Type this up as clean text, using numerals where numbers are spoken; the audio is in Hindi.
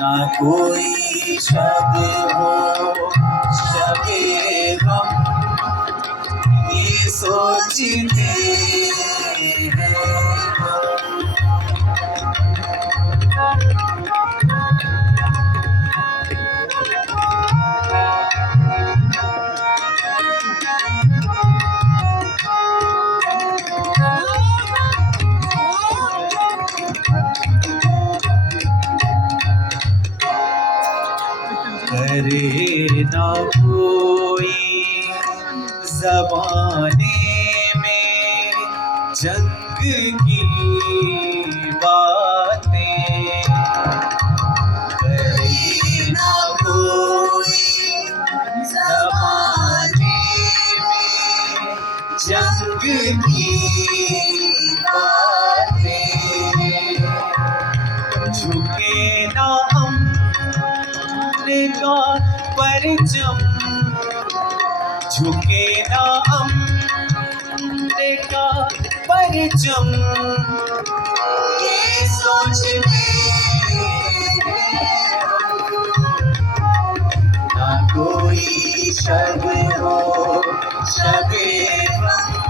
ना कोई शब्द हो शबे गम, ये सोचते हैं करे ना कोई ज़बाने में जंग की बातें, करे ना कोई ज़बाने में जंग की बातें, झुके ना का परचम, झुके ना अमने का परचम, ये सोचते ना कोई शब हो शबे गम,